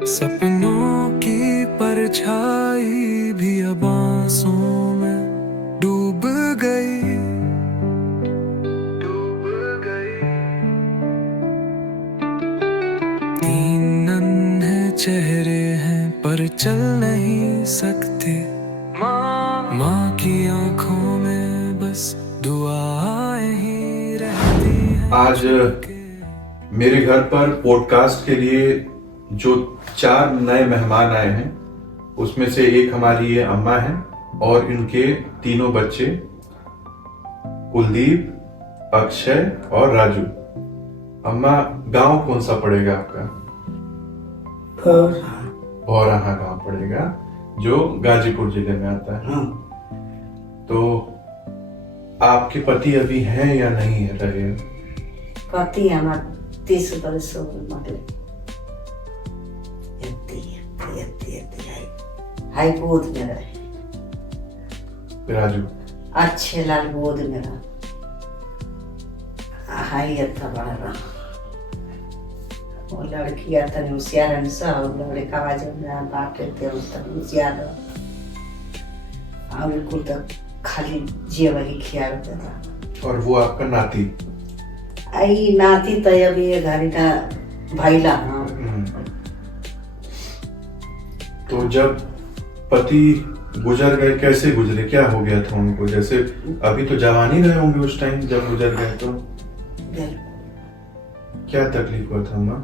सपनों की परछाई भी अब आंसुओं में डूब गई। तीन नन्हे चेहरे हैं पर चल नहीं सकते। माँ की आंखों में बस दुआएं ही रहती हैं। आज मेरे घर पर पॉडकास्ट के लिए जो 4 नए मेहमान आए हैं उसमें से एक हमारी ये अम्मा है और इनके तीनों बच्चे कुलदीप, अक्षय और राजू। अम्मा, गांव कौन सा पड़ेगा आपका? भौराहा गांव पड़ेगा जो गाजीपुर जिले में आता है। तो आपके पति अभी हैं या नहीं रहे? पति हमारा 30 वर्ष हो गए, मतलब हाई गोद में रहे। राजू अच्छे लाल गोद में रहा, हाई था बड़ा रहा। वो लड़की आता नहीं होशियार हमसा और लड़का जब बात लेते तब होशियार रहा और कुल तक खाली जे वही ख्याल देता। और वो आपका नाती? आई नाती तो अभी ये घरी ना भैला। हाँ, तो जब पति गुजर गए, कैसे गुजरे, क्या हो गया था उनको? जैसे अभी तो जवानी रहे होंगे उस टाइम जब गुजर गए, तो क्या तकलीफ हुआ था माँ?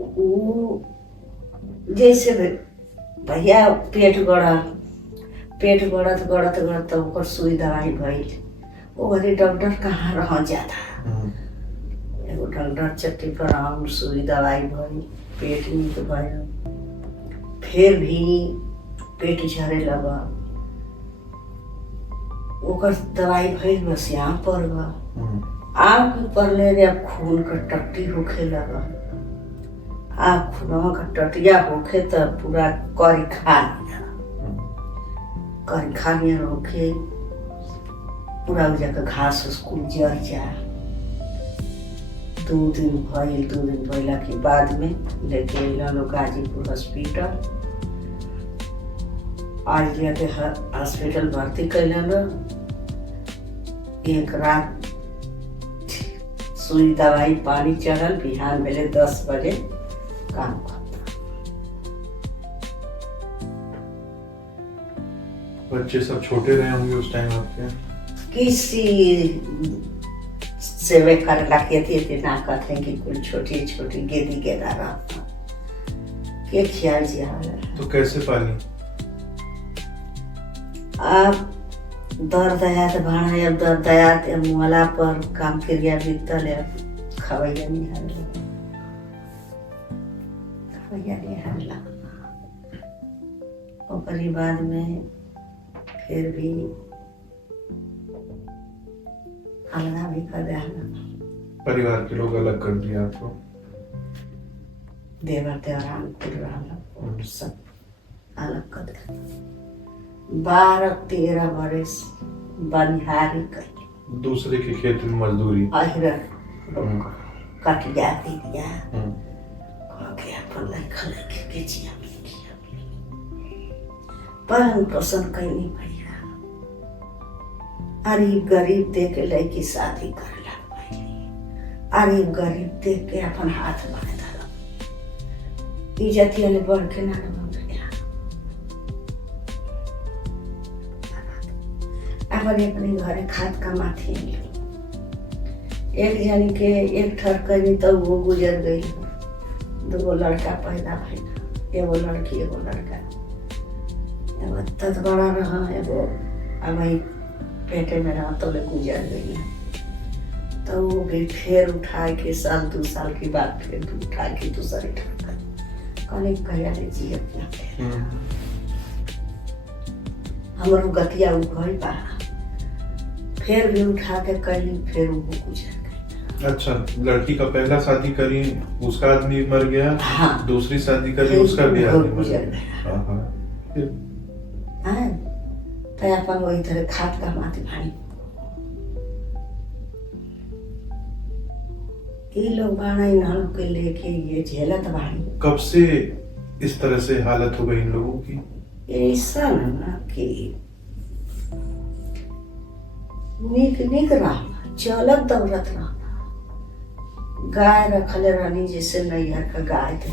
वो जैसे भैया पेट गड़त गड़त ओकर सुई दवाई भइल। वो घरी डॉक्टर कहाँ रह जाता, एगो डॉक्टर चट्टी पर आम सुई दवाई भइल, पेट नीक भइल। फिर भी पेट झरे लगा, ओकर दवाई भइल बस यहाँ पर आँख पर ले रे, अब खून का टट्टी होखे लगा। आँख खूनवा का टटिया होखे तो पूरा करी खा लिया होखे, पूरा जाकर घास स्कूल जर जा। 2 दिन भइला के बाद में लेके अइला लोग गाजीपुर हॉस्पिटल। आज जाके हॉस्पिटल भर्ती कैला लोग। एक रात सुई दवाई पानी चढ़ल, बिहान भेले 10 बजे काम खत्म। बच्चे सब छोटे रहे होंगे उस टाइम आपके? किसी सेवे कर लगे थे ना कहते कि कुछ छोटी छोटी गेदी गेदा रहता के ख्याल जी। तो कैसे पाली? अब दर्द आया तो भाड़ा, अब दर्द आया तो मुहला पर काम क्रिया बीतल है, खवैया नहीं हरला। ओकरी बाद में फिर भी अलगा भी कर दिया। परिवार के लोग अलग कर दिया आपको? देवर देवरान कुल रहला सब अलग कर दिया। 12-13 बरस बनिहारी कर, दूसरे के खेत में मजदूरी, कटिया दिया अपन लड़का लड़के के जिया पर पसंद कैनी भैया। अरे गरीब देख के लड़की शादी करला, अरे गरीब देख के अपन हाथ बांध धरा, इज्जतिया ने बढ़ के ना अपने घरे खाद कमाती। एक जन के एक ठर करी तो वो गुजर गई। 2 लड़का पैदा भइल, एगो लड़की एगो लड़का। एगो तत बड़ा रहा, एगो अब पेटे में रहा तो ले गुजर गई। तो वो भी फिर उठा के 1-2 साल की बात फिर उठा के दूसरे ठर कर कहने कहिया ले जिया हमारो गतिया उभर बा। फिर भी उठा के करी, फिर वो गुजर गई। अच्छा, लड़की का पहला शादी करी, उसका आदमी मर गया। हाँ। दूसरी शादी करी, उसका भी आदमी गुजर गया। तो अपन वही तरह खाद का माती भाई। 2 लड़का पैदा भइल, एगो लड़की एगो लड़का। अब अपन एक ठर कनी तो वो गुजर गई। दूसरी शादी करी, उसका भी आदमी मर गया। हाँ। तो अपन वही तरह खाद का माती भाई। ये लोग बाड़ा इन लोग के लेके ये झेलत बाड़ी। कब से इस तरह से हालत हो गई इन लोगों की? ऐसा ना कि निक निक रहा, चलत दौड़त रहा। गाय रखले रहनी, जैसे नैहर का गाय थे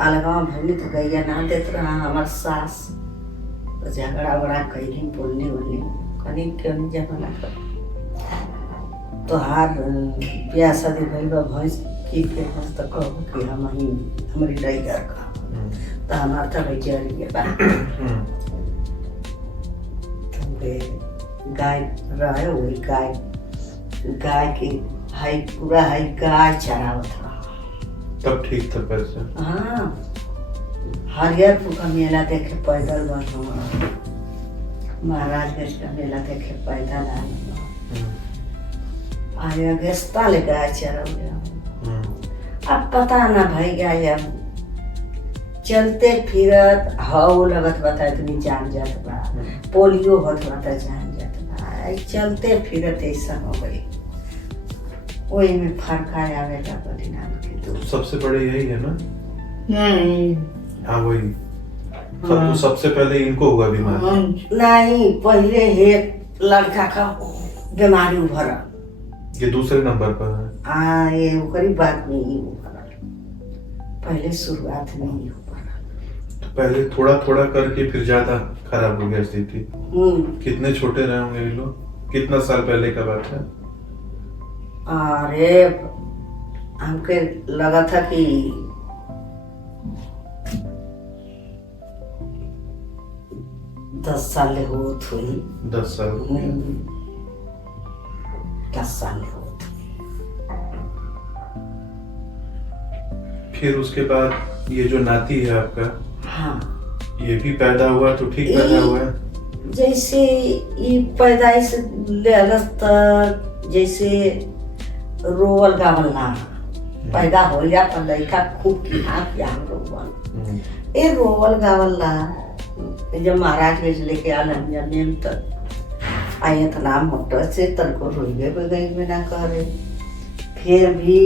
अलगाव भरनी तो गैया ना देत रहा हमार सास, तो झगड़ा उगड़ा कैली, बोलनी बोलनी कनी क्यों जमाना कर तो हार ब्याह शादी भइल बा भैंस की के भैंस तो कहो कि हम ही हमारी नैहर का तो हमार तो जरिए बा। गाय रहे वही गाय की हाई पूरा हाई गाय चरावत रहा। तब ठीक था पैसे? हाँ, हरिहरपुर का मेला देखे पैदल बन, महाराजगंज का मेला देखे पैदल आया गेस्ता ले गाय चरावे। अब पता ना भाई गाय चलते फिरत हाउ लगत बता इतनी जान जात बा, पोलियो होत बता जान जात बा, चलते फिरत ऐसा हो गई। वही में फर्क आवेगा परिणाम के तो सबसे बड़े यही है ना? नहीं, हाँ वही तो सबसे पहले इनको हुआ बीमारी? नहीं, पहले एक लड़का का बीमारी उभरा, ये दूसरे नंबर पर है। ये ओकरी बात में ही उभरा, पहले शुरुआत में ही उभरा। तो पहले थोड़ा थोड़ा करके फिर ज्यादा खराब हो गया स्थिति। कितने छोटे रहे होंगे ये लोग? कितना साल पहले का बात है? अरे हमके लगा था कि 10 साल होत हुई। 10 साल? 10 साल होत। फिर उसके बाद ये जो नाती है आपका, हाँ, ये भी पैदा हुआ तो ठीक पैदा हुआ है? जैसे ये पैदाइश ले जैसे रोवल गावल ना पैदा हो जा पर लड़का खूब खिया रोवल, ये रोवल गावल ना जब महाराज के लेके आलन जने तक आए तो नाम मोटर से तन को रोइए बगैर में ना करे। फिर भी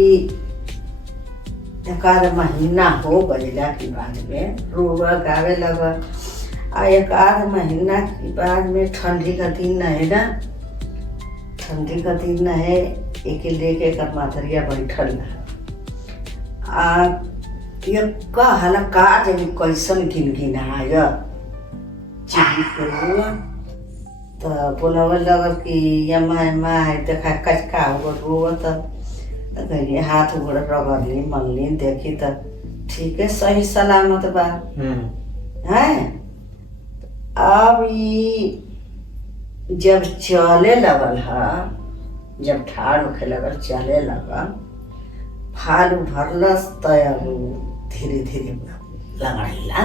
एक आध महीना हो गया के बाद में रोवा गावे लगा। एक आध महीना के बाद में ठंडी का दिन है ना, ठंडी का दिन है, एक लेके कर मातरिया बैठल ये कहला का जब कैसन गिन आया चिड़ी के तो बोलावल लगल कि यमा देखा कचका हुआ रोवत कहिए हाथ गोड़ रगड़ली मनली देखी तो ठीक है सही सलामत बा है। अब जब चले लगल है, जब ठाड़ होके लगल चले लगल, फाल भरलस तब धीरे धीरे लंगड़ैला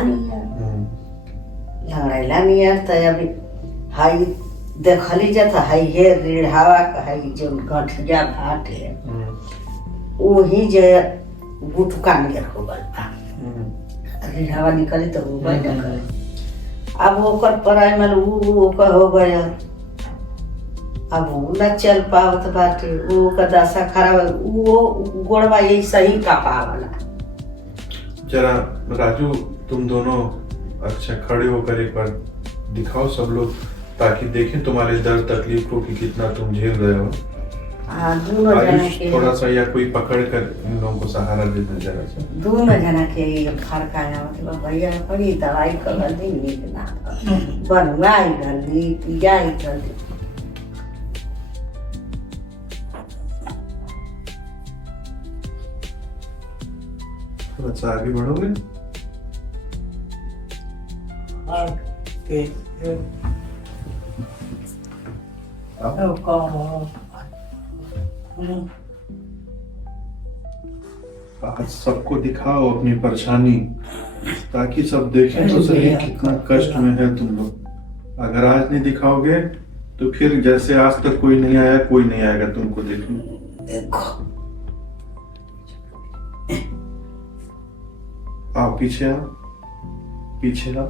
नियर तब हाई देखली जाता है ये रीढ़ावा का है जो गठिया भाट है वही जो गुटका नियर हो गल बा। रीढ़ावा निकली तो हो गई न करे। अब ओकर पराई मन ओकर हो गया, अब वो न चल पावत बाटे, वो का दशा खराब, वो गोड़वा यही सही का पावला। जरा राजू तुम दोनों अच्छा खड़े होकर एक बार दिखाओ सब लोग, ताकि देखें तुम्हारे दर्द तकलीफ को कि कितना तुम झेल रहे हो। दोनों जना के थोड़ा सा या कोई पकड़ कर इन लोगों को सहारा दे दे जरा सा। दोनों जना के फर्क आया, मतलब भैया बड़ी दवाई कर दी नीक ना बनवाई गली पियाई गली। थोड़ा सा आगे बढ़ोगे? आज सबको दिखाओ अपनी परेशानी, ताकि सब देखें तो सही कितना कष्ट में है तुम लोग। अगर आज नहीं दिखाओगे तो फिर जैसे आज तक कोई नहीं आया, कोई नहीं आएगा तुमको देखने। आओ पीछे आओ, पीछे आओ,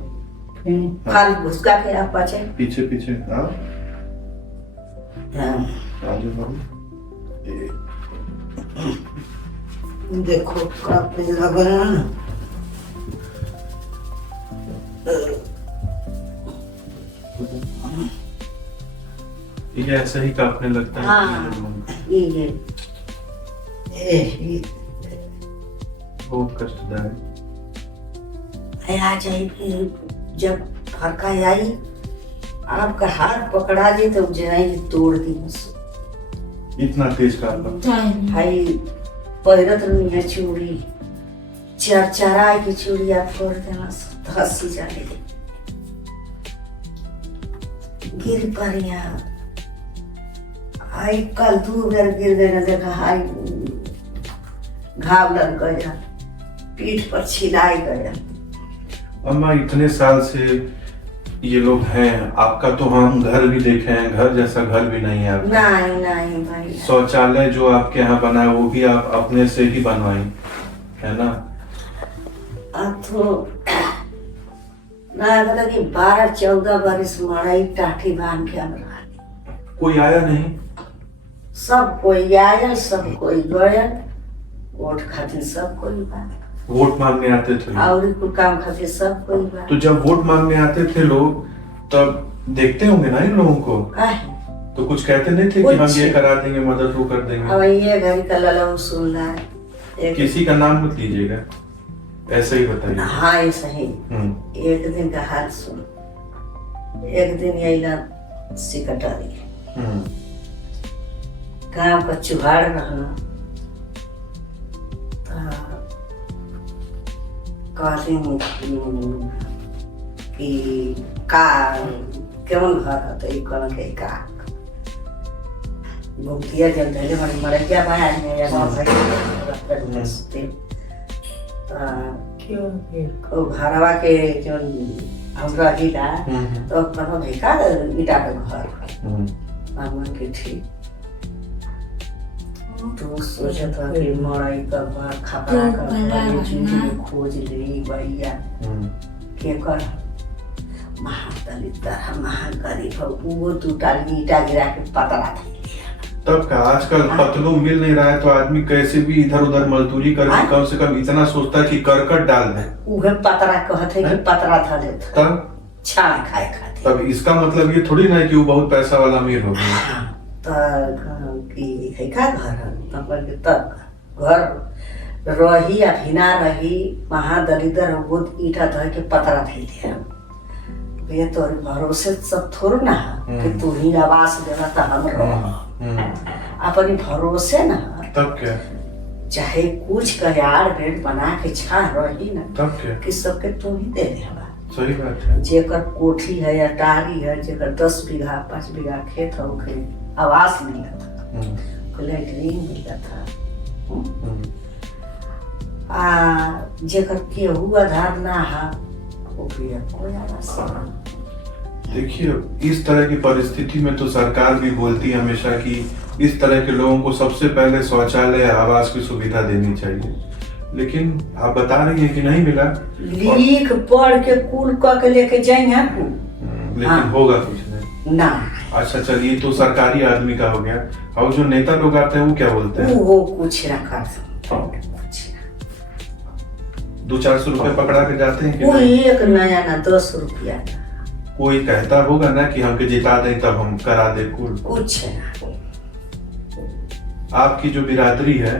खाली घुसका के आप पाछे पीछे पीछे आओ। हाँ। राजू बाबू देखो कांपने लग रहा है। ये ऐसा ही कांपने लगता है। हाँ ये बहुत कष्टदायक। आ जाएगी जब फरका आई, आपका हाथ पकड़ा दी तो जाएगी तोड़ दी मुझसे। इतना तेज कांपा। भाई पैरत नहीं है चूड़ी, चरचरा की चूड़ी आप फोड़ देना, हंसी जाने दे गिर पर यहाँ। हाई कल 2 बार गिर गए ना, देखा हाई घाव लग गया, पीठ पर छिलाई गया। अम्मा इतने साल से ये लोग हैं, आपका तो हम घर भी देखे हैं, घर जैसा घर भी नहीं है आपका। नहीं नहीं भाई, शौचालय जो आपके यहाँ बना है वो भी आप अपने से ही बनवाई है ना? अब तो ना पता कि 12-14 बरस मड़ाई टाठी बांध के हम रहा। कोई आया नहीं? सब कोई आयल, सब कोई गयल, वोट खातिर सब कोई बा, वोट मांगने आते थे लोग। और कुछ काम खातिर सब कोई बा। तो जब वोट मांगने आते थे लोग तब देखते होंगे ना इन लोगों को, काहे? तो कुछ कहते नहीं थे कि हम ये करा देंगे, मदद वो कर देंगे? अब ये घड़ी का लला सुन रहा है। किसी का नाम मत लीजिएगा, ऐसे ही बताइए। हाँ ऐसा ही। एक दिन का हाल सुन, एक दिन यही सिकटारी गाँव का चुहाड़ रहना, कहते कि का केवन घर है, तो कहना के का भुगतिया जल धैले मन मर गया भाई आदमी या गांव से सुते क्यों ओ घरवा के जो हम रहिला तो कहना भाई का ईटा के घर मामन के ठीक तो सोचा था कि मड़ाई का बार खपरा कर चूड़ी खोज ली बढ़िया के कर महादलित महागरीब वो टूटा ईटा गिरा के पतरा था। तब का आजकल पतलू मिल नहीं रहा है तो आदमी कैसे भी इधर उधर मजदूरी करके कम से कम इतना सोचता है कि करकट डाल दे। उहे पतरा कहते कि पतरा था दे तब छान खाए खाते। तब इसका मतलब ये थोड़ी ना है कि वो बहुत पैसा वाला अमीर हो गया। कि है का घर तब के तब घर रही या भिना रही महादलिदर वो ईटा धर के पतरा थे दिया। ये तो भरोसे सब थोड़ा ना कि तू ही आवास देना तो हम रह अपनी भरोसे ना। तब क्या चाहे कुछ कल्याण बेड बना के छा रही ना, तब क्या कि सबके तू ही दे दे। सही बात है। जेकर कोठी है या टारी है, जेकर 10 बीघा 5 बीघा खेत है, ओके आवास मिला था, लैटरिन मिला था। जेकर केहू आधार ना है ओके कोई आवास नहीं। देखिए इस तरह की परिस्थिति में तो सरकार भी बोलती है हमेशा कि इस तरह के लोगों को सबसे पहले शौचालय आवास की सुविधा देनी चाहिए, लेकिन आप बता रही हैं कि नहीं मिला। लिख पढ़ के कुल क के लेके जाएंगे लेकिन होगा कुछ नहीं ना। अच्छा चलिए तो सरकारी आदमी का हो गया, और जो नेता लोग आते हैं वो क्या बोलते हैं? वो कुछ ना कर सकते, 200-400 रुपए पकड़ा के जाते हैं कि वो नहीं? एक नया ना 10 रुपया कोई कहता होगा ना कि हमके जिता दें तब हम करा दे कुल। कुछ ना। आपकी जो बिरादरी है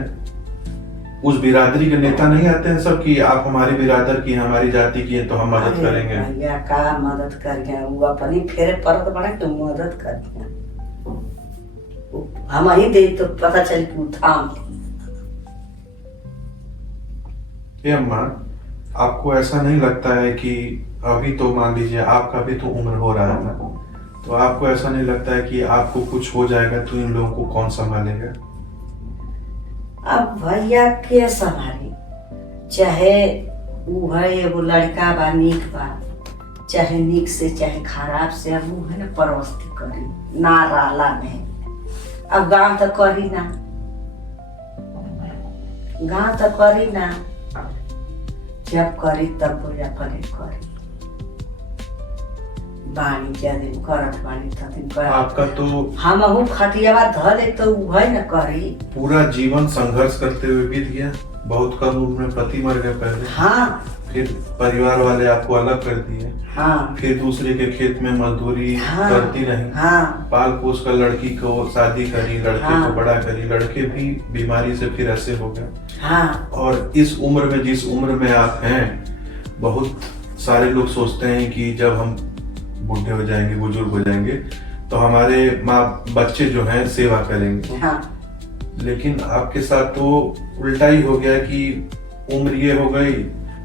उस बिरादरी के नेता नहीं आते हैं सब कि आप हमारी बिरादर की हमारी जाति की है तो हम मदद करेंगे? भैया का मदद करेंगे, वो अपनी फेरे परत बना के मदद करेंगे। हम ही दे तो पता चल कि थाम। ये अम्मा आपको ऐसा नहीं लगता है कि अभी तो मान लीजिए आपका भी तो उम्र हो रहा है ना, तो आपको ऐसा नहीं लगता है कि आपको कुछ हो जाएगा तो इन लोगों को कौन संभालेगा? अब भैया के संभाली, चाहे वो है एगो लड़का बा नीक बा, चाहे नीक से चाहे खराब से, अब वो है ना परवस्ती करी ना रहला में। अब गांव तो करी ना, गांव तो करी ना, जब करी तब अपने करी। बानी के दिन करत बानी त दिन कर आपका तो हम हूँ खटियावा ध ले तो है न करी। पूरा जीवन संघर्ष करते हुए बीत गया। बहुत कम उम्र में पति मर गए पहले, हाँ फिर परिवार वाले आपको अलग कर दिए, हाँ फिर दूसरे के खेत में मजदूरी हाँ, करती रही, हाँ पाल पोस कर लड़की को शादी करी, लड़के हाँ, को बड़ा करी, लड़के भी बीमारी से फिर ऐसे हो गए। हाँ और इस उम्र में, जिस उम्र में आप हैं, बहुत सारे लोग सोचते हैं कि जब हम बूढ़े हो जाएंगे, बुजुर्ग हो जाएंगे, तो हमारे माँ बच्चे जो हैं सेवा करेंगे। हाँ लेकिन आपके साथ तो उल्टा ही हो गया कि उम्र ये हो गई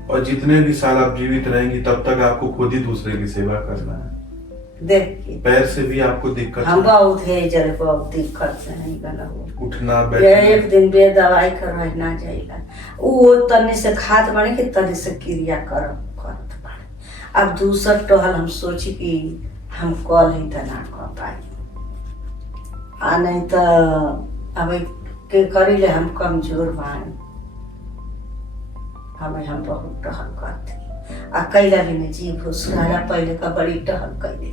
और जितने भी साल आप जीवित रहेंगी तब तक आपको खुद ही दूसरे की सेवा करना है। देखिए पैर से भी आपको दिक्कत हम है, बहुत है जल बहुत दिक्कत से नहीं गला हो उठना ये बैठना। एक दिन बे दवाई करवाई ना जाइला वो तनी से खात बानी कि तनी से क्रिया करत बानी। अब दूसर टहल हम सोची कि हम कल ही त ना कर पाई आ नहीं तो अब के करीले हम कमजोर बानी। हमें हम बहुत टहल करते आ कैला भी नहीं जी भूसुराला पहले का बड़ी टहल कैले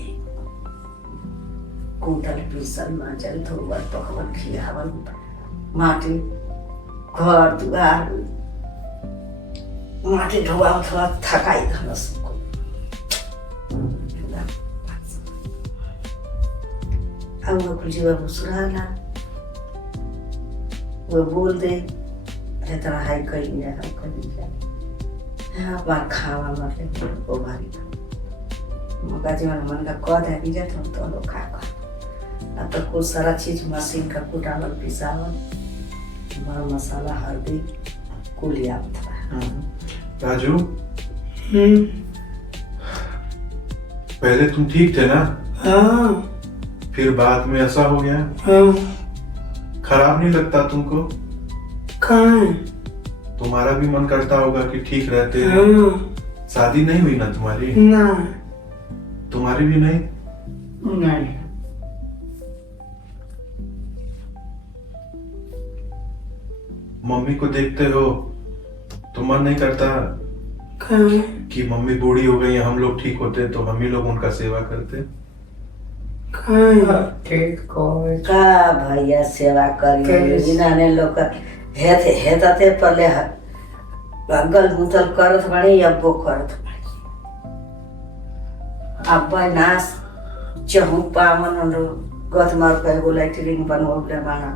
कूटल पीसल माचल धोवल पकवल खियावल माटी घर दुआर माटी ढोआ थोड़ा थकाई धन सबको। अब वो कुल जीवा भूसुराला वो बोल दे इतना हाई कहीं जा हम कहीं जा हाँ बार खावा मरले वो बारी मका जीवन मन का कद है भी जाते हम तो लोग खा कर अब तो कुछ सारा चीज मशीन का कुटावल पिसावल बड़ा मसाला हल्दी कुल याद था। राजू, पहले तुम ठीक थे ना? हाँ फिर बाद में ऐसा हो गया? हाँ खराब नहीं लगता तुमको? कहाँ तुम्हारा भी मन करता होगा कि ठीक रहते। शादी नहीं हुई ना तुम्हारी? ना तुम्हारी भी नहीं? नहीं मम्मी को देखते हो तो मन नहीं करता कि मम्मी बूढ़ी हो गई, हम लोग ठीक होते तो हम ही लोग उनका सेवा करते? ठीक का भैया सेवा करी जिन्होंने लोग हेते पहले गल मुतल करत बड़ी अब्बो करत बड़ी अब नास चहु पावन गत मार के एगो लैट्रिन बनवले बना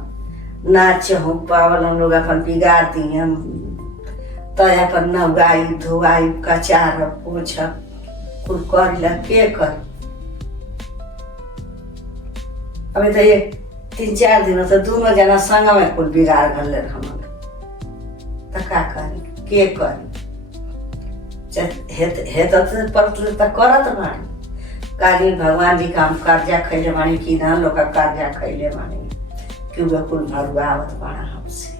ना चहु पावल हम लोग अपन बिगाड़ दिए तय अपन नगाई धोआई कचार पोछा कुल कर के कर। अभी तो ये 3-4 दिन तो दोनों जना संग में कुल बिगाड़ गल हम तो का करी के करी हेत परत करत बानी काली भगवान जी का हम कर्जा खैले बानी कि ना लोग का कर्जा खैले बानी कि वे कुल भरवावत बाना हमसे।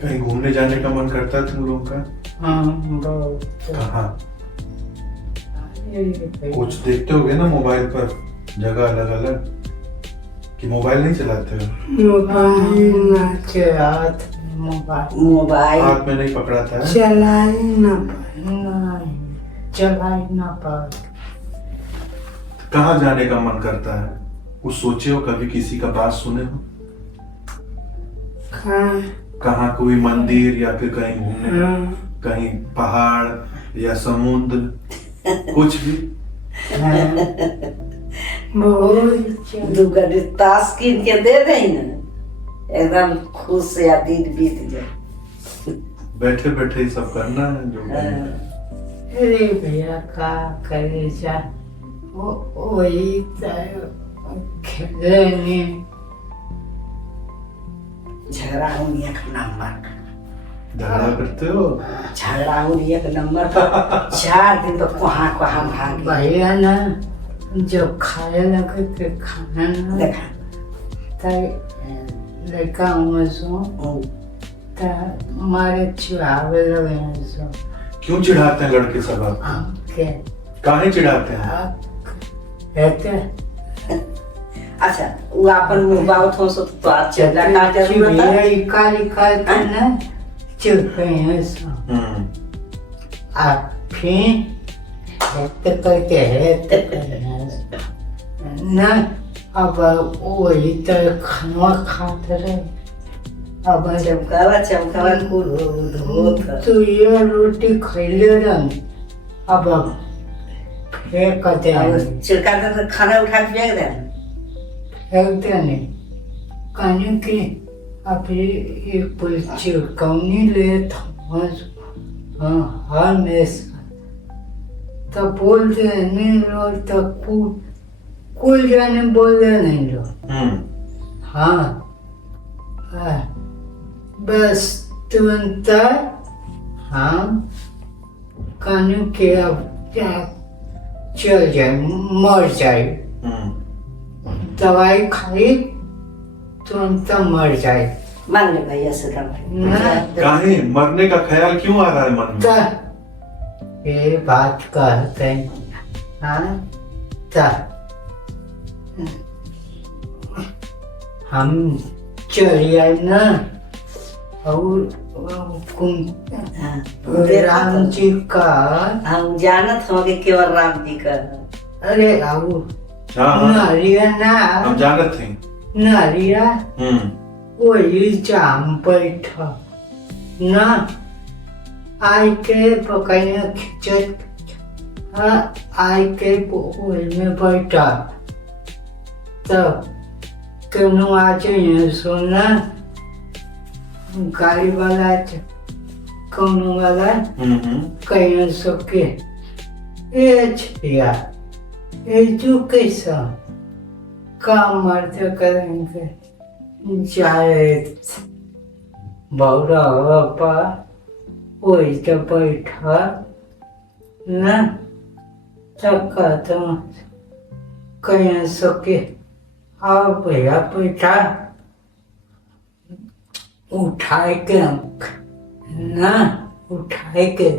कहीं घूमने जाने का मन करता है तुम लोग का? कहाँ? कुछ देखते होगे ना मोबाइल पर जगह अलग अलग, कि मोबाइल नहीं चलाते हो? मोबाइल हाथ में नहीं पकड़ाता है? चलाई ना पा। कहाँ जाने का मन करता है? कुछ सोचे हो कभी, किसी का बात सुने हो? कहाँ कोई मंदिर या फिर कहीं घूमने, कहीं पहाड़ या समुद्र, कुछ भी? ताश कीन के दे दें ना एकदम खुश से या दिन बीत जाए। बैठे बैठे ही सब करना है जो करना है। अरे भैया का करे जा वही खेलेंगे। झगड़ा हूँ एक नंबर, झगड़ा करते हो? झगड़ा हूँ एक नंबर 4 दिन तो कहाँ कहाँ भाग भैया ना जो खाए लगे के खाना ना देखा लड़का सो हमारे चिढ़ावे लगे सो। क्यों चिढ़ाते हैं लड़के सब आप? के काहे चिढ़ाते हैं? अच्छा वो अपन मुंह बात हो सो तो अच्छा लगा जरूरत है काली काल ना चुके सो आप फिर करके है ना अब वही तो खाना खाते रहे अब चमकावा चमकावा कुल धोत तो ये रोटी खैले रन अब फेंक दे चिरकाता तो खाना उठा के फेंक दे फेंक देने कहने की अभी एक पुल चिरकावनी ले था हाँ हमेशा तो बोल दे नहीं लो तो कुल जाने बोल दे नहीं लो हाँ बस तुरंत हम कहने के अब चल जाए मर जाए दवाई खाई तुरंत मर जाए मान ले भैया से काहे मरने का ख्याल क्यों आ रहा है मन में? ये बात कहते हैं हाँ हम चलिए ना और राम जी का हम जानत हो कि केवल राम जी का अरे आओ नारिया ना हम जानत थे नारिया वही जाम बैठा ना आई के पकाने खिचत आई के वही में बैठा तब क्यों आज ये सुना गाड़ी वाला कौन वाला कहीं सके छिया एजुकेशन काम मरते करेंगे जाए बौरा पा वही तो बैठा ना तका तो कहीं सके आओ भैया बैठा उठाए के ना उठाए के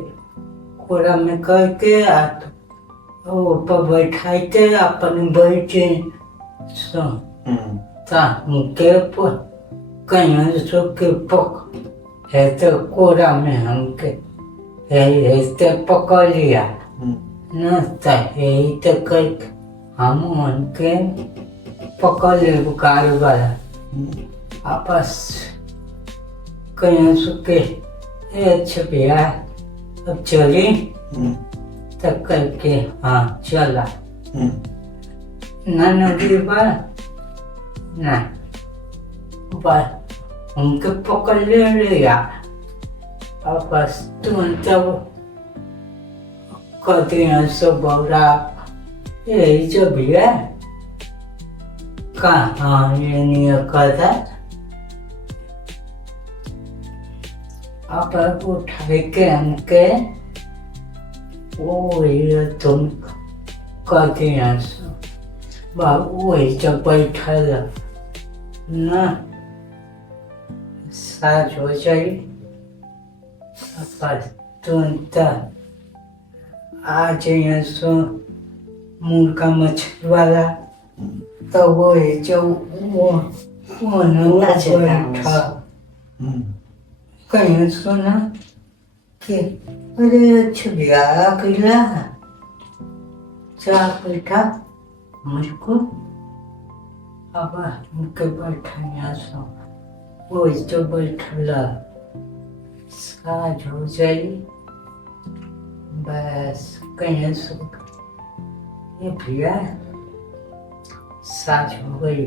कोरा में करके ऊपर बैठाए के अपन बैठे सो मुके पर कहीं सो के पक है तो कोरा में हमके है तो पकड़ लिया न तो है तो कर हम उनके पकड़ ले गाड़ी वाला आपस कहीं सुके अच्छा भैया अब चली तब करके हाँ चला ना नदी ना उनके पकड़ ले लिया अब बस तुम तब कहते हैं सब बौरा यही जो भैया कहाँ ये नहीं कहता आप उठाए के हमके वही तुम कहते हैं वही जब बैठल ना साज हो जाए तुरंत आ जाइए सो मुर्गा मछली वाला तो वही जो वो बैठा कहीं सुना कि अरे छबिया किला चाह बैठा मुझको अब उनके बैठा यहाँ सो वो जो बैठला साज हो जाए बस कहीं सो ये भैया साज हो गई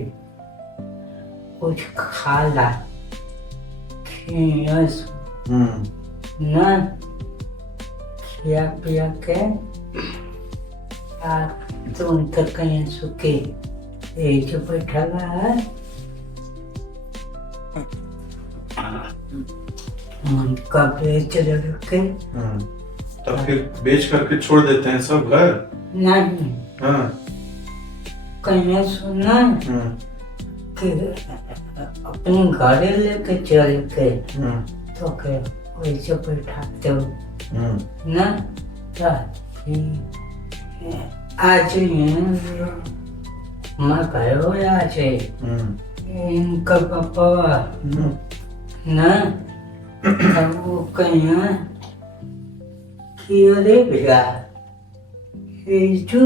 कुछ खा ला ना खिया पिया के तुम तो कहीं सुखी यही जो बैठा है कब चले रखे तब फिर बेच करके छोड़ देते हैं सब घर नहीं हाँ कहीं सुना कि अपने गाड़ी लेके चल के तो के वैसे बैठाते हो ना तो आज मैं भयो आज इनका पापा ना तब वो कहीं कि अरे भैया ये जो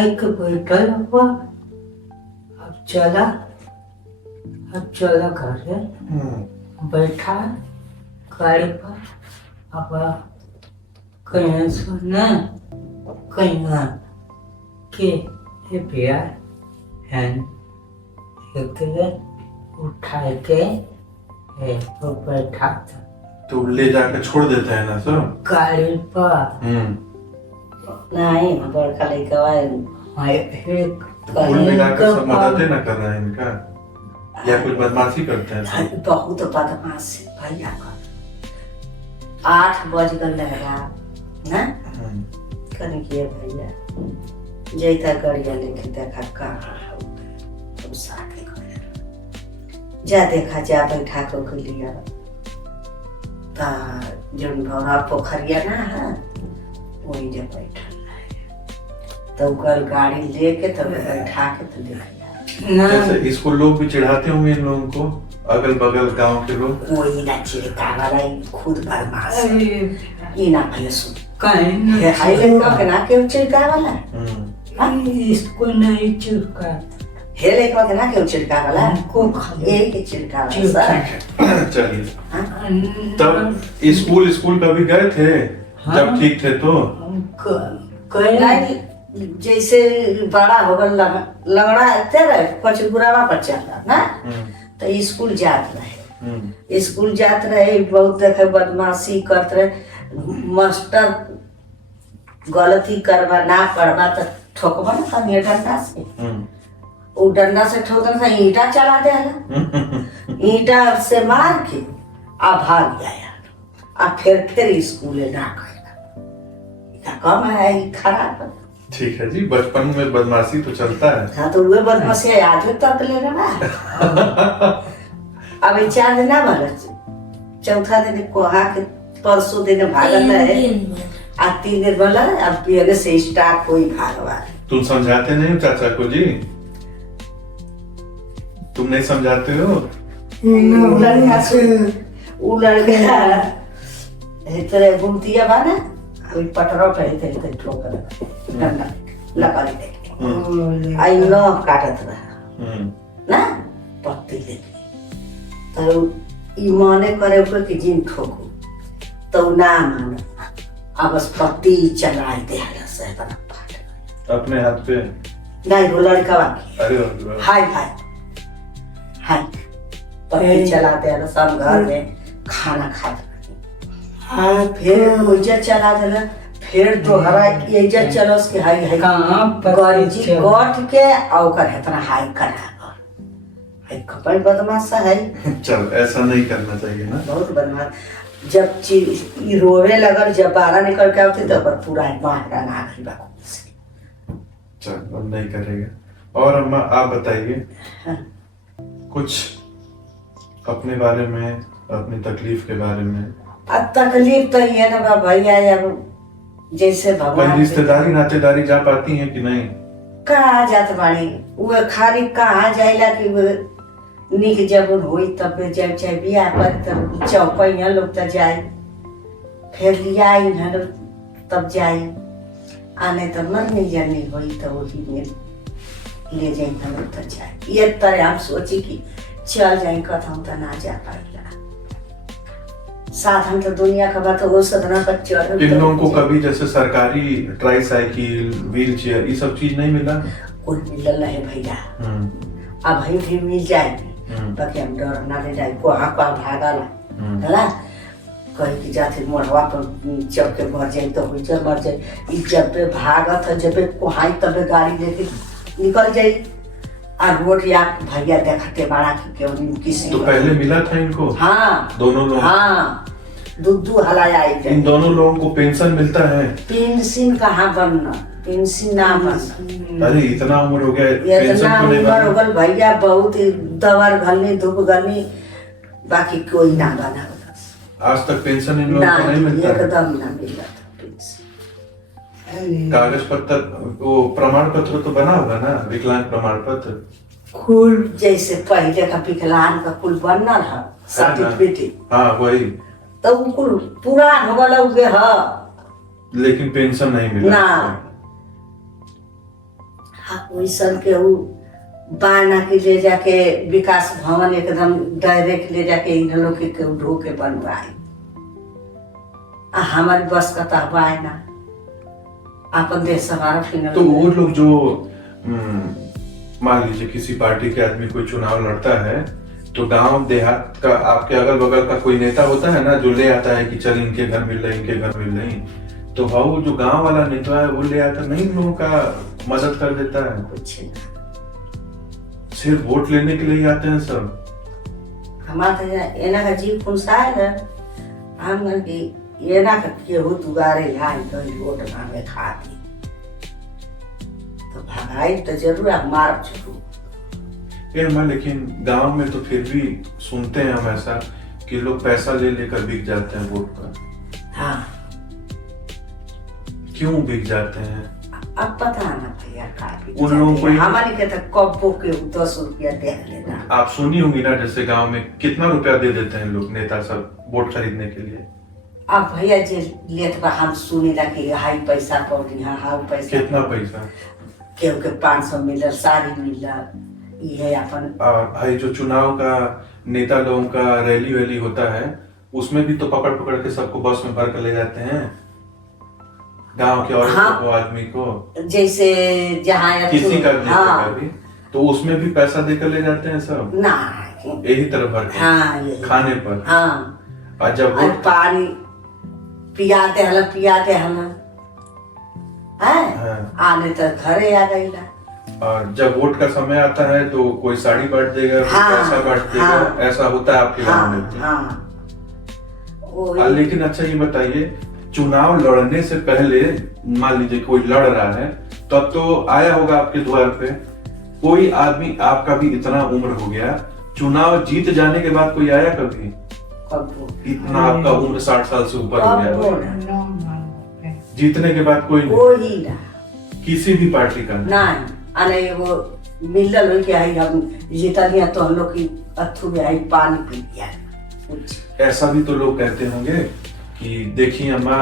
एक बैठल हुआ, अब चला घर बैठा गाड़ी पर। अब कहीं सुना कहीं के ये भैया है एक उठा के तो बैठा था तो ले जाकर छोड़ देते हैं ना सब गाड़ी पर। नहीं बड़का लड़का कुल मिलाकर सब मदद ना कर रहे हैं इनका, या कुछ बदमाशी करते हैं सब? बहुत बदमाश है भैया का। 8 बज गल लगा ना कन किए भैया जैता गड़िया लेके देखा कहाँ तुम साथे जा देखा जा बैठा को लिया ता जन भरा पोखरिया ना है वही जब बैठल है तो कल गाड़ी लेके तब बैठा के तो देखा ऐसे इसको लोग भी चिढ़ाते होंगे इन लोगों को, अगल बगल गांव के लोग। कोई ना चिढ़ता वाला खुद बदमाश ये ना भैया सुन कहीं हाई लड़का के ना क्यों चिढ़ता वाला इसको नहीं चुका हे लड़का के ना क्यों चिढ़ता वाला को यही के चिढ़ता वाला चलिए तब स्कूल कभी गए थे जब ठीक थे तो? जैसे बड़ा हो गल लंगड़ा तेरे कुछ बुरावा पर चला ना तो स्कूल जात रहे बहुत देखे बदमाशी करते रहे। मास्टर गलती करवा ना पढ़वा तो ठोकबा ना कहीं डंडा से वो डंडा से ठोकने से ईंटा चला देगा ईंटा से मार के आ भाग गया आ फिर स्कूले ना गएगा कम है खराब। ठीक है जी, बचपन में बदमाशी तो चलता है। हाँ तो वे बदमाशी आज तक ले रहा अब 4 दिन ना भर चौथा दिन कोहा के परसों दिन भागल है आ 3 दिन बोला अब पहले से स्टार्ट कोई भागवा। तुम समझाते नहीं हो चाचा को जी? तुम नहीं समझाते हो? वो लड़का तेरे गुमतिया बाना कोई पटरो पे थे ठोकर डंडा लगा दे आई नो काटत रहा ना पत्ती ले तो ई माने करे ऊपर कि जिन ठोको तो ना मान अब बस पत्ती चला दे हला से बना फाट अपने हाथ पे नहीं वो लड़का बाकी अरे हाय पत्ती चला दे हला सब घर में खाना खाते हाँ फिर मुझे चला देना फिर तोहरा एजा चलस के हाई हाई कहाँ गंजी कट के औकर इतना हाई करा हाई कपड़ बदमाश है। चल ऐसा नहीं करना चाहिए ना, बहुत बदमाश। जब ई रोवे लगल जब बाहर निकल के आती तो पूरा बाहर ना गई बा। चल अब नहीं करेगा। और अम्मा आप बताइए कुछ अपने बारे में, अपनी तकलीफ के बारे में। अब तकलीफ तो ये ना भैया अब जैसे भगवान रिश्तेदारी नातेदारी जा पाती हैं कि नहीं? कहाँ जात बाड़ी वो खाली कहाँ जाइला कि निक जब होई तब जब चाहे बियाह पर तब चौपैया लोग तो जाए फिर लिया तब जाए आने तो मन नहीं जानी होई तो वही में ले जाए हम लोग तो जाए। ये तरह हम सोची कि चल जाए कथम तो ना जा पाएगा साधन तो दुनिया का बात हो सदना पर चढ़। इन लोगों को कभी जैसे सरकारी ट्राईसाइकिल व्हील चेयर ये सब चीज नहीं मिला? कुल मिलल है भैया अब ही भी मिल जाएगी बाकी हम डर ना ले जाए कोहा को भागल है कहीं की जाते मोड़वा पर चढ़ के मर जाए तो हुई मर जाए जब पे भागत है जब कोहाई तब गाड़ी लेके निकल जाए और रोड या भैया देखते बड़ा की क्यों किसी तो पहले मिला था इनको? हाँ दोनों लोग? हाँ दूध हलाया इन दोनों लोगों को पेंशन मिलता है? पेंशन कहाँ बनना पेंशन ना बनना। अरे इतना उम्र हो गया इतना उम्र हो गल भैया बहुत दवार घलनी धूप घलनी बाकी कोई ना बना। आज तक पेंशन इन लोगों को नहीं मिलता? एकदम ना मिला कागज पत्र वो प्रमाण पत्र तो बना होगा ना, विकलांग प्रमाण पत्र? कुल जैसे पहले का विकलांग का कुल बनल है सर्टिफिकेट, हाँ वही, तो उ कुल पुरान हो गल उगे है लेकिन पेंशन नहीं मिला ना। हाँ वैसन के उ बाना के ले जाके विकास भवन एकदम डायरेक्ट ले जाके इन लोग के ढो के बनवाई। हमारी बस का तो बाय ना अपन देश हमारा फिर। तो वो लोग जो मान लीजिए किसी पार्टी के आदमी कोई चुनाव लड़ता है तो गांव देहात का आपके अगल बगल का कोई नेता होता है ना जो ले आता है कि चल इनके घर मिल रही, इनके घर मिल रही, तो वो जो गांव वाला नेता है वो ले आता नहीं, लोगों का मदद कर देता है। कुछ सिर्फ वोट लेने के लिए आते हैं सब। हमारा एना का जीव खुनसाए है, हम की एना का केहू दुगारे लाई तो वोट मांगे खाती तो भगाई तो जरूर मार जरूर। लेकिन गांव में तो फिर भी सुनते हैं हम ऐसा कि लोग पैसा ले लेकर बिक जाते हैं वोट पर। हाँ क्यों बिक जाते हैं? अब पता ना भैया काफी उन लोगों को हमारे के तो कब्बो के 10 रुपया दे लेना। आप सुनी होंगी ना, जैसे गांव में कितना रुपया दे देते हैं लोग नेता सब वोट खरीदने के लिए। अब भैया जे लेत बा हम सुनी ला कि हाई पैसा पौड़ी हाउ पैसा। कितना पैसा? केहू के 500 मिलल, साड़ी मिलल, ये अपन। और भाई जो चुनाव का नेता लोगों का रैली वैली होता है उसमें भी तो पकड़ पकड़ के सबको बस में भर कर ले जाते हैं, गांव के औरत हाँ, को, आदमी को, जैसे जहाँ किसी का भी, हाँ, भी तो उसमें भी पैसा देकर ले जाते हैं सब ना यही तरफ भर के। हाँ, यही खाने पर। हाँ, और जब और पानी पियाते हला हाँ, आने तक घरे आ गई ला। और जब वोट का समय आता है तो कोई साड़ी बांट देगा, कोई हाँ, पैसा बांट देगा, हाँ, ऐसा होता है आपके गांव में? हाँ, लेकिन अच्छा ये बताइए, चुनाव लड़ने से पहले मान लीजिए कोई लड़ रहा है तब तो आया होगा आपके द्वार पे कोई आदमी, आपका भी इतना उम्र हो गया, चुनाव जीत जाने के बाद कोई आया कभी? इतना आपका उम्र 60 साल से ऊपर हो गया, जीतने के बाद कोई नहीं, किसी भी पार्टी का नहीं। अने वो मिलल हो के आई हम जीतलिया तो हम लोग की अथु में आई पानी पी लिया। ऐसा भी तो लोग कहते होंगे कि देखिए अम्मा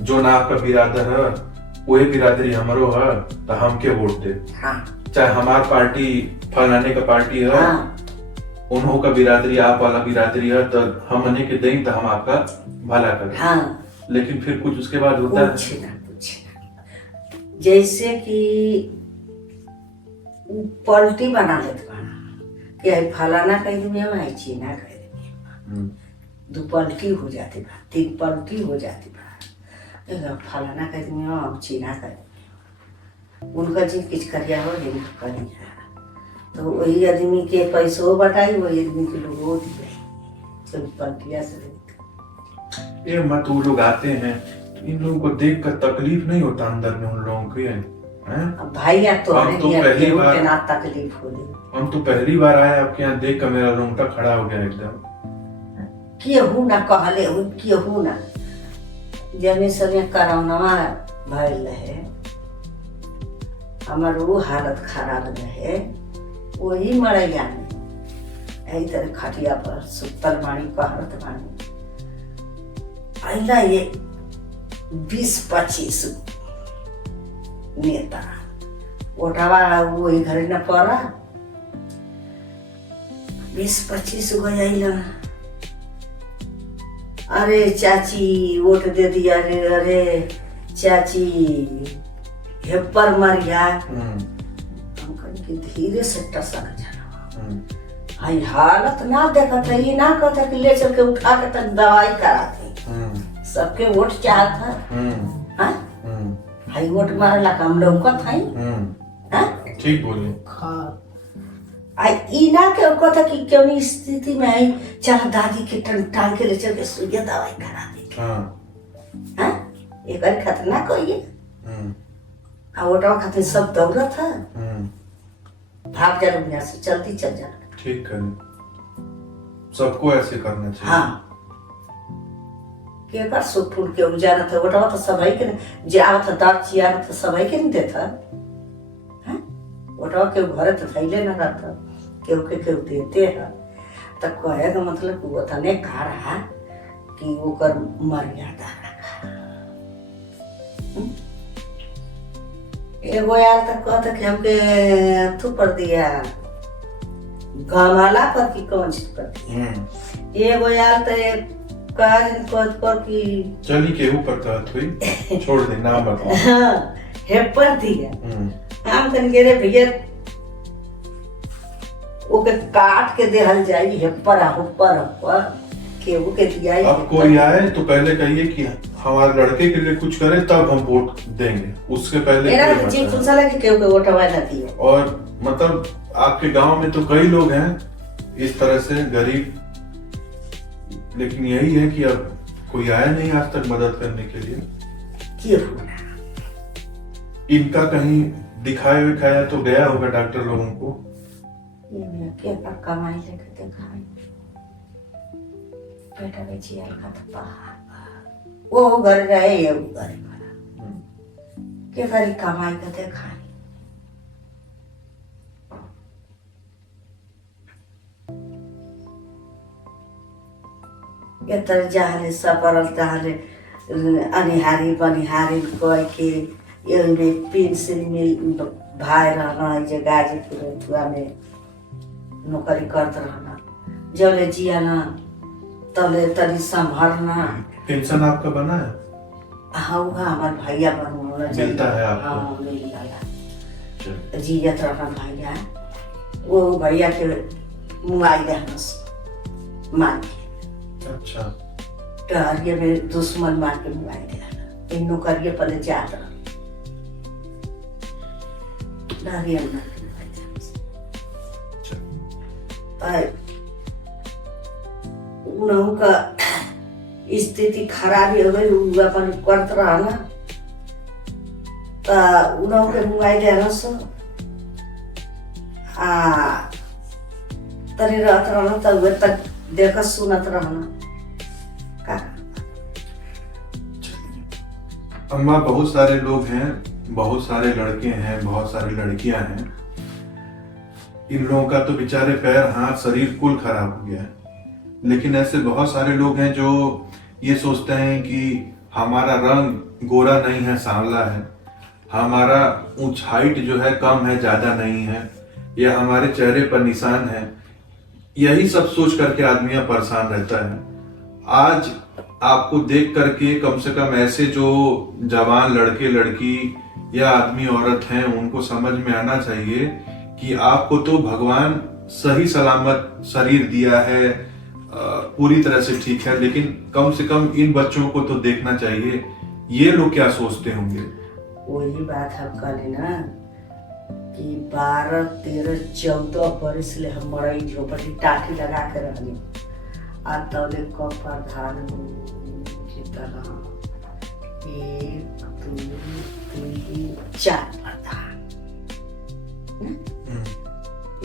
जो ना आपका बिरादर है वही बिरादरी हमरो है तो हमके वोट दे। हाँ, चाहे हमार पार्टी फलाने का पार्टी है, हाँ, उन्हों का बिरादरी आप वाला बिरादरी है तो हम मने के दें तो हम आपका भला करें। हाँ, लेकिन फिर कुछ उसके बाद होता है जैसे कि पलटी बना लेते कि फलाना कह दी चीना कह दी, 2 पलटी हो जाती बा, 3 पलटी हो जाती बा, फलाना कह दी चीना कह दी, उनका जी किच करिया हो जिन करिया तो वही आदमी के पैसों बताई, वही आदमी के लोग वो दिए तो पलटिया से। ये मत वो लोग आते हैं तो इन लोगों को देख कर तकलीफ नहीं होता अंदर में उन लोगों के? भैया तो पहली बार तकलीफ हो रही, हम तो पहली बार आए आपके यहाँ, देख कर मेरा रोंगटा खड़ा हो गया एकदम। केहू ना कहले केहू ना जमे समय कोरोना भइल रहे, हमार वो हालत खराब रहे, वही मरैया में यही तरह खटिया पर सुतल बाणी कहरत बाणी अला ये 20-25 नेता ओटावा वही घर न पड़ा 20-25 गो आइला। अरे चाची वोट दे दिया रे, अरे चाची हेपर मर गया, हम कहीं धीरे से टसक जाना। हाई हालत ना देखा था, ये ना कहता कि ले चल के उठा के तक दवाई कराते, सबके वोट चाहत है, हाई वोट मारला का हम लौकत है। ठीक बोले। आई ई ना के कहता कि क्यों नहीं स्थिति में आई, चल दादी के टांग के ले चल के सुइया दवाई करा दे। एक बार खतरनाक होइए, वोटवा खातिर सब दौड़त है, भाग जा दुनिया से, जल्दी चल जा। ठीक करें, सबको ऐसे करना चाहिए। हाँ, केकर सुख फूल के उजारा था, वोटवा तो सभी के जावत दाग चियार तो सभी के नहीं देता, रिपोर्टवा के घरे तो थैले न रहता केहू देते है तो कहे का मतलब वो तने का रहा कि ओकर मर्यादा रखा। एगो यार तक कहता कि हमके अथू पर दिया गमाला पर की कौन चीज पर दिया। एगो यार तो कहत पर कि चली केहू पर कहत हुई छोड़ दे नाम बता। हाँ हे पर दिया हम कन गे रे भैया ओके काट के देहल जाई हे पर केहू के दिया। अब कोई आए तो पहले कहिए कि हमारे लड़के के लिए कुछ करे तब हम वोट देंगे, उसके पहले मेरा जी पूछा लगे केहू के वोट हवा ना दिए। और मतलब आपके गांव में तो कई लोग हैं इस तरह से गरीब, लेकिन यही है कि अब कोई आया नहीं आज तक मदद करने के लिए। इनका कहीं दिखाया विखाया तो गया होगा डॉक्टर लोगों को। ये कमाई लेके दिखाई बेटा बेची अलका तो पहाड़ वो घर रहे ये घर के सारी कमाई का दिखाई। ये तर जहाले सपरल तहाले अनिहारी बनिहारी कोई के ये में पेंशन मिल भाई रहना जे गाजीपुर में नौकरी करत रहना जले जियाना तले तरी संभरना। पेंशन आपका बना है? हाँ हमार भैया बनवाना मिलता है आपको? हाँ मिल जाला जियत रहना भैया वो भैया के मुआई रहना मार के। अच्छा टहरिए में दुश्मन मार के मुआई रहना इन नौकरिए पहले जात रहा टहरिए मार के उन्हों का स्थिति खराब हो गई वो अपन करत रहा ना तो उन्हों के मोबाइल रहना सो तरी रहत रहना तो वे तक देखत सुनत रहना का। अम्मा बहुत सारे लोग हैं, बहुत सारे लड़के हैं, बहुत सारी लड़कियां हैं, इन लोगों का तो बेचारे पैर हाथ शरीर कुल खराब हो गया है। लेकिन ऐसे बहुत सारे लोग हैं जो ये सोचते हैं कि हमारा रंग गोरा नहीं है सांवला है, हमारा हाइट जो है कम है ज्यादा नहीं है, या हमारे चेहरे पर निशान है। यही सब सोच करके आदमी परेशान रहता है। आज आपको देख करके कम से कम ऐसे जो जवान लड़के लड़की या आदमी औरत हैं उनको समझ में आना चाहिए कि आपको तो भगवान सही सलामत शरीर दिया है, पूरी तरह से ठीक है, लेकिन कम से कम इन बच्चों को तो देखना चाहिए। ये लोग क्या सोचते होंगे? वही बात हम कहले ना कि 12, 13, 14 बरस ले हम मरई झोपड़ी टाटी लगा के रहली आ तौले क प्रधान जितना 1, 2, 3, 4 प्रधान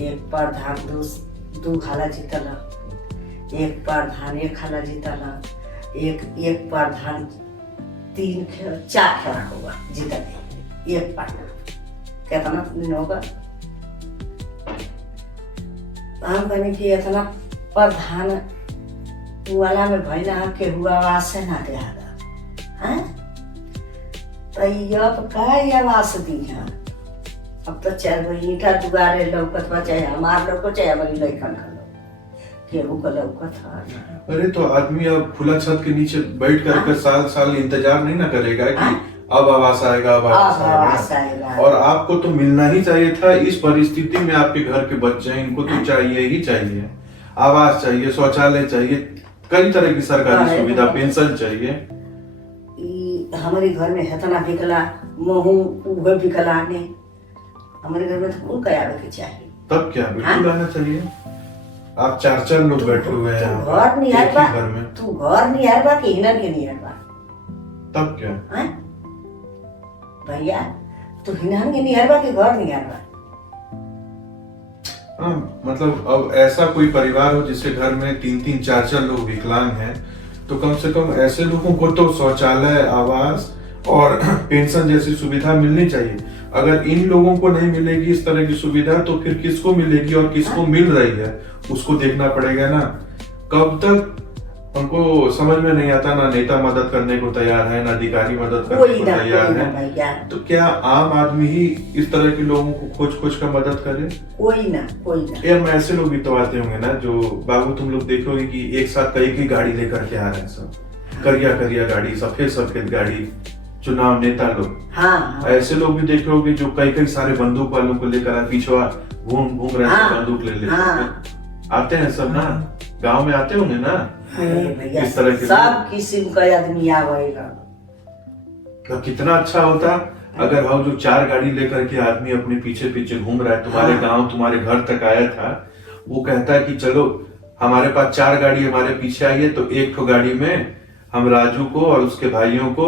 एक प्रधान दो खाला जीतला, एक प्रधान 1 खाला जीतला, एक प्रधान 4 खाला होगा जीता एक प्रधान कितना दिन होगा। हम कहने की इतना प्रधान वाला में भैया के हुआ आवाज से ना दे हैं तो अब का आवाज दी है। अब तो 4 गो ईंटा दुगारे लौकत बा, चाहे हमार लौको चाहे हमारी लड़कन का लौको केहू का लौकत है। अरे तो आदमी अब खुला छत के नीचे बैठ कर साल साल इंतजार नहीं ना करेगा कि अब आवास आएगा, अब आवास आएगा। और आपको तो मिलना ही चाहिए था। इस परिस्थिति में आपके घर के बच्चे हैं, इनको तो चाहिए ही चाहिए, आवास चाहिए, शौचालय चाहिए, कई तरह की सरकारी सुविधा, पेंशन चाहिए। हमारे घर में हेतना बिकला मोहू उहे बिकला ने हमारे घर में तो कुल कया के चाहिए। तब क्या बिल्कुल आना चाहिए। आप 4 लोग बैठे हुए हैं घर नहीं है बा, तू घर नहीं है बा कि हिनन के नहीं है बा, तब क्या भैया तू हिनन के नहीं है बा कि घर नहीं है बा। हाँ मतलब अब ऐसा कोई परिवार हो जिसके घर में 3-3, 4 लोग विकलांग हैं तो कम से कम ऐसे लोगों को तो शौचालय, आवास और पेंशन जैसी सुविधा मिलनी चाहिए। अगर इन लोगों को नहीं मिलेगी इस तरह की सुविधा तो फिर किसको मिलेगी, और किसको मिल रही है उसको देखना पड़ेगा ना। कब तक हमको समझ में नहीं आता, ना नेता मदद करने को तैयार है, ना अधिकारी मदद करने कोई को ना तैयार कोई ना है। भैया, तो क्या आम आदमी ही इस तरह के लोगों को खोज खोज कर मदद करे? कोई ना कोई ना। यार ऐसे लोग भी तो आते होंगे ना, जो बाबू तुम लोग देखोगे कि एक साथ कई गाड़ी लेकर के आ रहे हैं, सब करिया करिया गाड़ी, सफेद सफेद गाड़ी, चुनाव नेता लोग। हाँ हाँ ऐसे लोग भी देखोगे जो कई सारे बंदूक वालों को लेकर पीछवा घूम घूम रहे हैं, हाँ, बंदूक ले लेकर हाँ। आते हैं सब ना, गांव में आते होंगे ना। अरे भैया, इस तरह के सब किस्म का आदमी आवेगा। तो कितना अच्छा होता अगर हम जो 4 गाड़ी लेकर के आदमी अपने पीछे पीछे घूम रहा है, तुम्हारे हाँ। गांव तुम्हारे घर तक आया था, वो कहता है कि चलो हमारे पास 4 गाड़ी हमारे पीछे आई है, तो एक तो गाड़ी में हम राजू को और उसके भाइयों को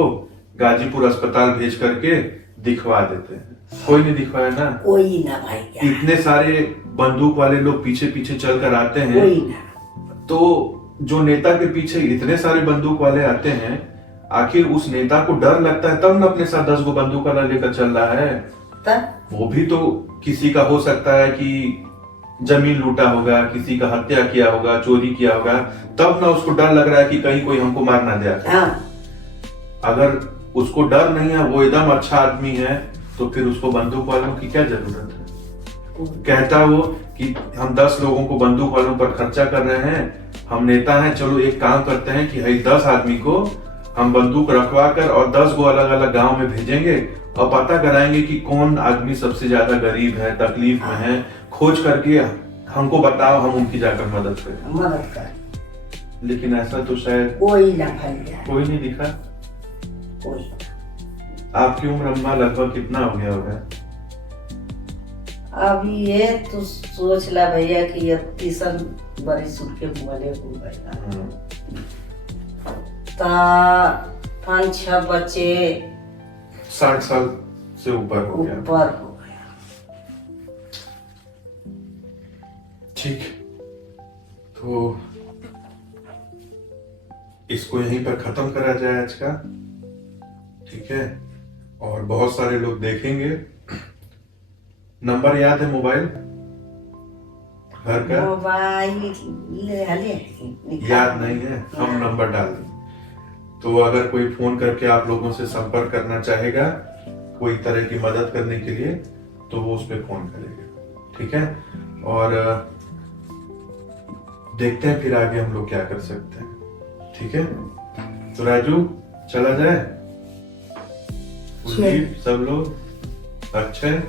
गाजीपुर अस्पताल भेज करके दिखवा देते हैं। कोई नहीं दिखवाया ना, कोई ना भैया, इतने सारे बंदूक वाले लोग पीछे पीछे चल कर आते हैं, कोई ना। तो जो नेता के पीछे इतने सारे बंदूक वाले आते हैं, आखिर उस नेता को डर लगता है तब ना अपने साथ 10 गो बंदूक वाला लेकर चल रहा है। तब वो भी तो किसी का हो सकता है कि जमीन लूटा होगा, किसी का हत्या किया होगा, चोरी किया होगा, तब ना उसको डर लग रहा है कि कहीं कोई हमको मार ना दे। हाँ अगर उसको डर नहीं है, वो एकदम अच्छा आदमी है, तो फिर उसको बंदूक वालों की क्या जरूरत है? कहता वो कि हम 10 लोगों को बंदूक वालों पर खर्चा कर रहे हैं, हम नेता हैं, चलो एक काम करते हैं कि हई 10 आदमी को हम बंदूक रखवा कर और 10 गो अलग अलग गांव में भेजेंगे और पता कराएंगे कि कौन आदमी सबसे ज्यादा गरीब है, तकलीफ में है, खोज करके हमको बताओ, हम उनकी जाकर मदद करें। मदद कर। लेकिन ऐसा तो शायद कोई ना भैया, कोई नहीं दिखा। कोई ना। आपकी उम्र अम्मा लगभग कितना हो गया होगा? अब ये तो सोच ला भैया कि अब 30 बरिस के बोले हो गया, ता 5-6 बच्चे 60 साल से ऊपर हो गया। ऊपर हो गया। ठीक, तो इसको यहीं पर खत्म करा जाए आज का, ठीक है? और बहुत सारे लोग देखेंगे। नंबर याद है मोबाइल घर का? मोबाइल ले याद नहीं है, हम नंबर डाल दें। तो अगर कोई फोन करके आप लोगों से संपर्क करना चाहेगा कोई तरह की मदद करने के लिए, तो वो उस पर फोन करेगा, ठीक है? और देखते हैं फिर आगे हम लोग क्या कर सकते हैं, ठीक है? तो राजू चला जाए, चल। सब लोग, अक्षय